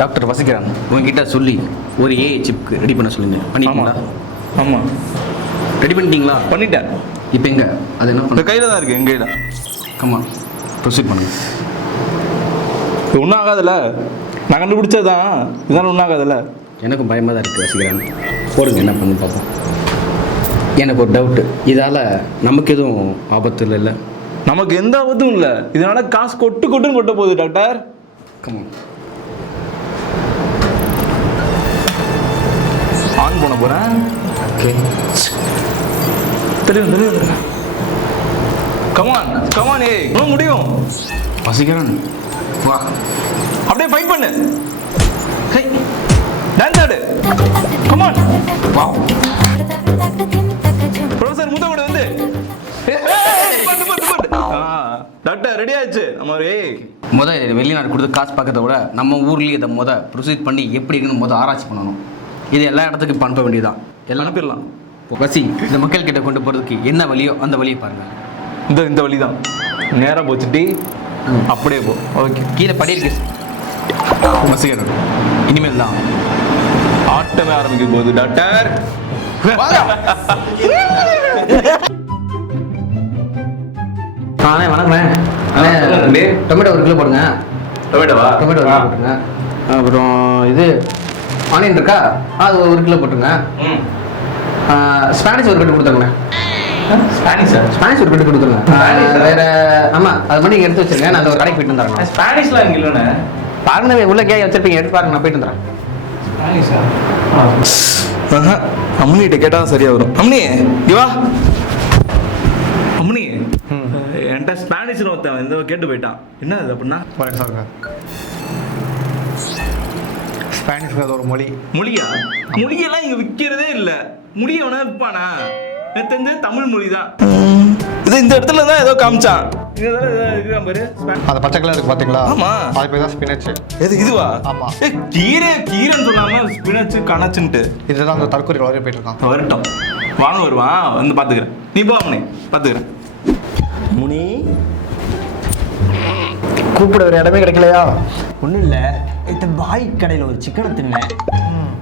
Doctor வசிக்கிறான் உங்ககிட்ட சொல்லி ஒரு ஏஐ சிப்க்கு ரெடி பண்ண சொல்லுங்க. பண்ணிட்டீங்களா? ஆமாம் ரெடி பண்ணிட்டீங்களா? பண்ணிட்டேன். இப்போ எங்க அது என்ன பண்ண கையில் தான் இருக்குது, என் கையில். கம்மா ப்ரொசீட் பண்ணுங்க. இது ஒன்றும் ஆகாதுல்ல, நான் கண்டுபிடிச்சது தான். இதனால ஒன்றும் ஆகாதுல்ல. எனக்கும் பயமாக தான் இருக்குது வசிக்கிறான். போடுங்க என்ன பண்ணு பார்ப்போம். எனக்கு ஒரு டவுட்டு, இதால் நமக்கு எதுவும் ஆபத்து இல்லைல்ல? நமக்கு எந்த ஆபத்தும் இல்லை. இதனால காசு கொட்டுன்னு கொட்ட போகுது டாக்டர். கம்மா ஆன் பண்ண போகிறேன். ஓகே தெரியும். கமான் ஏய், இன்னும் முடியும். வசிக்கிறான் வா, அப்படியே ஃபைட் பண்ணு. ஹே டான்ஸ் ஆடு. கமான் வா. ப்ரொஃபசர் முத்த கூட வந்து டாக்டர் ரெடி ஆயிடுச்சு. நம்ம வெளிநாடு கொடுத்து காசு பார்க்கறத விட நம்ம ஊர்லேயே இதை ப்ரொசீட் பண்ணி எப்படி இருக்குன்னு ஆராய்ச்சி பண்ணணும். இது எல்லா இடத்துக்கும் இப்போ அனுப்ப வேண்டியதான். எல்லாம் அனுப்பிடலாம். வசி இந்த மக்கள் கிட்ட கொண்டு போகிறதுக்கு என்ன வழியோ அந்த வழியை பாருங்க. இந்த வழி தான். நேராக போச்சுட்டி அப்படியே போ. ஓகே, கீழே படி இருக்கு வசிக்கிறோம். இனிமேல் தான் ஆட்டமே ஆரம்பிக்க போகுது டாக்டர். வணக்கம். டொமேட்டோ 1 கிலோ போடுங்க. டொமேட்டோ 1 கிலோ போட்டுருங்க. அப்புறம் இது ஆனியன் இருக்கா, அது 1 கிலோ போட்டுருங்க. ஸ்பானிஷ் 1 கட்டு கொடுத்துருங்க. ஸ்பானிஷ் 1 கட்டு கொடுத்துருங்க. வேற ஆமாம், அது மட்டும் எடுத்து வச்சிருங்க. நான் அந்த ஒரு கடைக்கு போயிட்டு வந்துடுறேன். ஸ்பானிஷ்லாம் இங்கே இல்லைண்ணே. பாருங்க உள்ள கேய் வச்சிருப்பீங்க, எடுத்து பாருங்க. நான் போயிட்டு வந்துடுறேன். அம்னிகிட்ட கேட்டால் சரியா வரும். அம்னி இங்க வா. அம்னி என்கிட்ட ஸ்பானிஷ்னு ஒருத்தன் இந்த கேட்டு போயிட்டான். என்ன அது அப்படின்னா? ஸ்பானிஷ் ஒரு மொழியெல்லாம் இங்கே விற்கிறதே இல்லை. முடிய வேணா விற்பானா? எனக்கு தெரிஞ்ச தமிழ் மொழி தான். இந்த இடத்துல தான் ஏதோ காமிச்சான். அந்த பச்சை கலர் இருக்கு பாத்தீங்களா? ஆமா, அது பேர் தான் ஸ்பினச். இதுவா? ஆமா. கீரைன்னு சொல்லாம ஸ்பினச் கணச்சுன்ட்டு இதுதான் அந்த தற்கொலை வளர போயிட்டு இருக்கான். வரட்டும், வாங்க வருவான், வந்து பாத்துக்கிறேன். நீ போ முனி, பாத்துக்கிறேன். முனி கூப்பிட ஒரு இடமே கிடைக்கலையா? ஒன்றும் இல்லை, இந்த பாய் கடையில் ஒரு சிக்கனை தின்னேன்.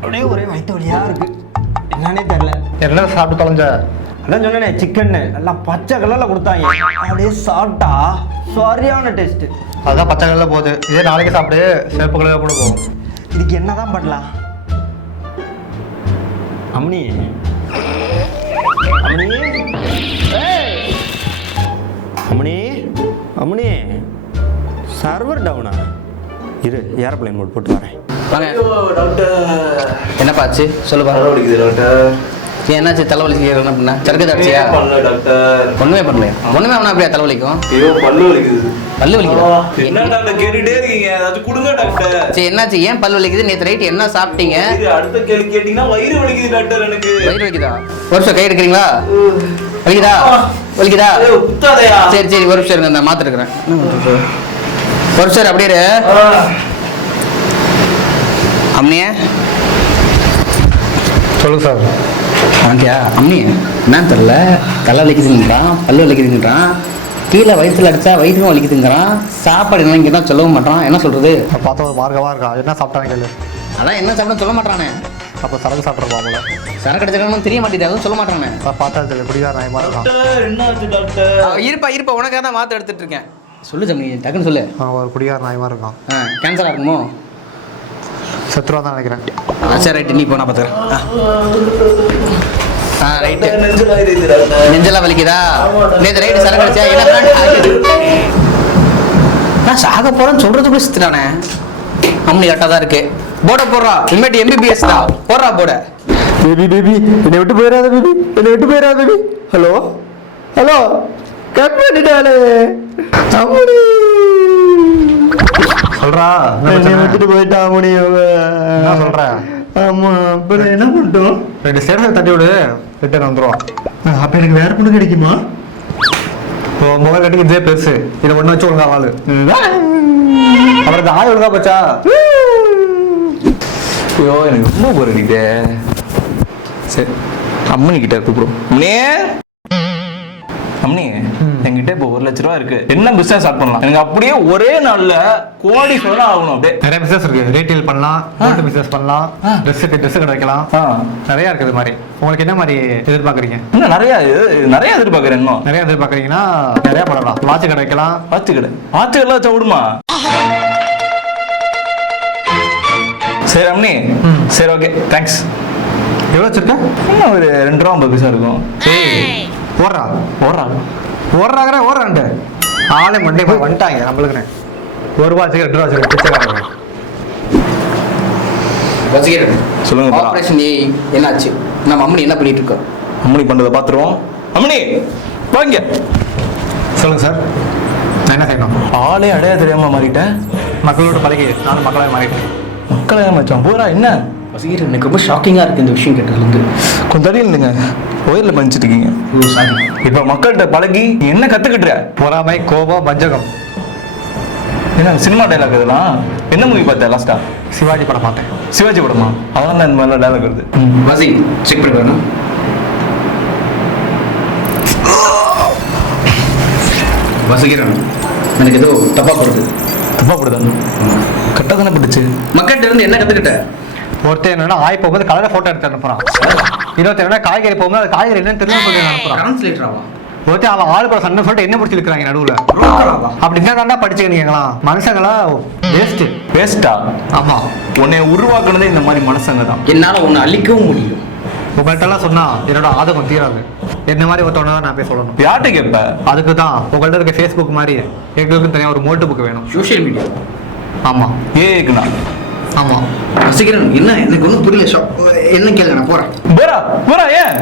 அப்படியே ஒரே வயிற்று வலியாக இருக்கு. என்னன்னே தெரில. என்ன சாப்பிட்டு தொலைஞ்ச? அதான் சொன்னேனே, சிக்கன்னு நல்லா பச்சை கலரில் கொடுத்தாங்க. அப்படியே சாப்பிட்டா சரியான டேஸ்ட்டு. அதுதான் பச்சை கலரில் போகுது. இதே நாளைக்கு சாப்பிடு, சிவப்பு கலரில் கூட போகும். இதுக்கு என்னதான் பண்ணலாம்? அம்னி அம்னி சர்வர் டவுனா? இரு, ஏரோப்ளைன் மோட் போட்டு வரேன். என்னப்பா ஆச்சு சொல்லுப்பா. ஏன் என்னாச்சு? தலைவலிக்கு என்ன பண்ண? சரக்கு தாச்சியா? ஒண்ணுமே பண்ணலையா? ஒண்ணுமே அவனா அப்படியா தலைவலிக்கும்? பல்லு வலிக்குதா? என்ன டாக்டர் கேட்டுட்டே இருக்கீங்க? ஏதாச்சும் கொடுங்க டாக்டர். சரி என்னாச்சு? ஏன் பல்லு வலிக்குது? நேற்று நைட் என்ன சாப்பிட்டீங்க? அடுத்த கேள்வி கேட்டீங்கன்னா வயிறு வலிக்குது டாக்டர். எனக்கு வயிறு வலிக்குதா? ஒரு நிமிஷம் கை எடுக்கிறீங்களா? வலிக்குதா? சரி சரி, ஒரு நிமிஷம் இருங்க, நான் மாத்திர இருக்கிறேன். ஒரு நிமிஷம் அப்படியே இரு. அம்னியே சொல்லுங்க சார். ஓகே அம்மி, என்னன்னு தெரில, தலை வலிக்குதுங்கிறான், பல்லு வலிக்குதுங்கிறான், கீழே வயிற்றுல அடிச்சா வயிற்றுக்கும் வலிக்குதுங்கிறான், சாப்பாடு என்ன இங்கே தான் சொல்லவும் மாட்டான். என்ன சொல்றது? பார்த்தா ஒரு மார்க்கமாக இருக்கா. என்ன சாப்பிட்டாங்க கேளு. அதான் என்ன சாப்பிட சொல்ல மாட்டானே. அப்போ சரக்கு சாப்பிட்றப்பா போல. சரக்கு அடிச்சிருக்கானு தெரிய மாட்டேங்குது, அதுவும் சொல்ல மாட்டானே. பார்த்தா தெரியல, குடிகார நாயமாக இருக்கான். என்னாச்சு டாக்டர்? இருப்பா உனக்காக தான் மாற்ற எடுத்துட்டு இருக்கேன். சொல்லு ஜம்மி, டக்குன்னு சொல்லு. ஒரு குடிகார நாயமாக இருக்கான். கேன்சர் ஆகுமோ? செத்துருவா தான் நினைக்கிறேன். சரி ரைட்டு, நீ போனா பார்த்துக்கிறேன். ரைட்டு. நெஞ்செல்லாம் வலிக்குதா? நேற்று ரைட்டு சரக்கு அடிச்சா என்ன? நான் சாக போறேன்னு சொல்றதுக்குள்ள சித்துறானே. அம்மனி கரெக்டாக தான் இருக்கு. போட போடுறா, இனிமேட்டு MBBS தான் போடுறா. போட பேபி என்னை விட்டு போயிடாத பேபி, என்னை விட்டு போயிடாத பேபி. ஹலோ கட் பண்ணிட்டாலே. அம்முனி சொல்றா, என்னை விட்டுட்டு போயிட்டா அம்முனி. என்ன சொல்ற? ஆமா, அப்புறம் என்ன பண்ணிட்டோம்? 2 ஸ்டேஷன் தட்டி விடு, ரிட்டர்ன் வந்துடும். அப்ப எனக்கு வேற பொண்ணு கிடைக்குமா? முகம் கட்டிக்கு இதே பெருசு, இதை ஒன்று வச்சு ஒழுங்கா வாழு. அவருக்கு ஆய் ஒழுங்கா போச்சா? ஐயோ எனக்கு ரொம்ப போர் அடிக்குதே. சரி அம்மனி கிட்ட கூப்பிடும். அம்மனி என்கிட்ட இப்போ 1 லட்ச ரூபா இருக்கு. என்ன பிசினஸ் ஸ்டார்ட் பண்ணலாம்? எனக்கு அப்படியே ஒரே நாள்ல கோடி சொல்ல ஆகணும். அப்படியே நிறைய பிசினஸ் இருக்கு. ரீட்டைல் பண்ணலாம், கோல்டு பிசினஸ் பண்ணலாம், ட்ரெஸ் கடை வைக்கலாம், நிறைய இருக்குது மாதிரி. உங்களுக்கு என்ன மாதிரி எதிர்பார்க்குறீங்க? இன்னும் நிறைய எதிர்பார்க்குறேன். இன்னும் நிறைய எதிர்பார்க்குறீங்கன்னா நிறைய பண்ணலாம். வாட்ச் கடை வைக்கலாம். வாட்ச் கடை வச்சா விடுமா? சரி அம்மனி, சரி ஓகே தேங்க்ஸ். எவ்வளோ வச்சிருக்க? இன்னும் ஒரு 2 ரூபா 50 பைசா இருக்கும். ஓடுறான்ட்டு ஆளே மண்டே போய் வந்துட்டாங்க நம்மளுக்குன்னு. 1 ரூபா வச்சுக்க 2 ரூபா வச்சுக்க பிச்சைக்காரங்க. வச்சுக்கிறேன். சொல்லுங்க போலாம். ஆபரேஷன் ஏ என்னாச்சு? நம்ம அம்மனி என்ன பண்ணிட்டு இருக்கோம்? அம்மனி பண்றதை பார்த்துருவோம். அம்மனி வாங்க. சொல்லுங்க சார், நான் என்ன செய்யணும்? ஆளே அடைய தெரியாம மாறிட்டேன். மக்களோட பழகி நானும் மக்களாக மாறிட்டேன். மக்களை ஏமாச்சான் போறா என்ன? வசீகரன், எனக்கு ரொம்ப ஷாக்கிங்காக இருக்குது இந்த விஷயம் கேட்டதுலேருந்து. கொஞ்சம் தடி இல்லைங்க, ஒயரில் பண்ணிச்சிட்டு இருக்கீங்க. இப்போ மக்கள்கிட்ட பழகி நீ என்ன கற்றுக்கிட்டுற? பொறாமை, கோபம், வஞ்சகம். என்ன சினிமா டைலாக் இதெல்லாம்? என்ன மூவி பார்த்தேன் லாஸ்டா? சிவாஜி படம் பார்த்தேன். சிவாஜி படமா? அதனால இந்த மாதிரிலாம் டைலாக் வருது. வசி செக் பண்ணி வரணும். வசீகரன், எனக்கு ஏதோ தப்பா போடுது. தப்பா போடுதா? கரெக்டாக தானே போட்டுச்சு. மக்கள்கிட்ட இருந்து என்ன கற்றுக்கிட்ட? ஒருத்தர் என்னன்னா ஆய் போகும்போது கலரை ஃபோட்டோ எடுத்து அனுப்புறான். இன்னொருத்தர் என்ன காய்கறி போகும்போது அது காய்கறி என்னன்னு தெரியும் சொல்லி அனுப்புறான். டிரான்ஸ்லேட்டராவா? ஒருத்தர் அவன் ஆள் கூட சண்டை சொல்லிட்டு என்ன பிடிச்சிருக்காங்க நடுவில். அப்படி என்ன தாண்டா படிச்சுக்கிறீங்களா? மனுஷங்களா வேஸ்டா? ஆமா, உன்னை உருவாக்குனதே இந்த மாதிரி மனுஷங்க தான். என்னால் உன்னை அழிக்கவும் முடியும். உங்கள்கிட்டலாம் சொன்னா என்னோட ஆதகம் தீராது. என்ன மாதிரி ஒருத்தவனா நான் போய் சொல்லணும். யார்கிட்ட கேட்ப? அதுக்கு தான் உங்கள்கிட்ட இருக்க ஃபேஸ்புக் மாதிரி எங்களுக்கும் தனியாக ஒரு நோட்டு புக் வேணும். Social media. ஆமா ஏக்குண்ணா. ஆமா. வசீகரன், என்ன எனக்கு ஒன்றும் புரியல. என்ன கேளுங்க, நான் போறேன். போறா ஏன்?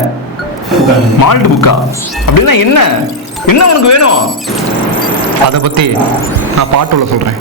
மால்ட் புக்கா? அப்படின்னா என்ன உனக்கு வேணும்? அதை பத்தி நான் பாட்டுல சொல்றேன்.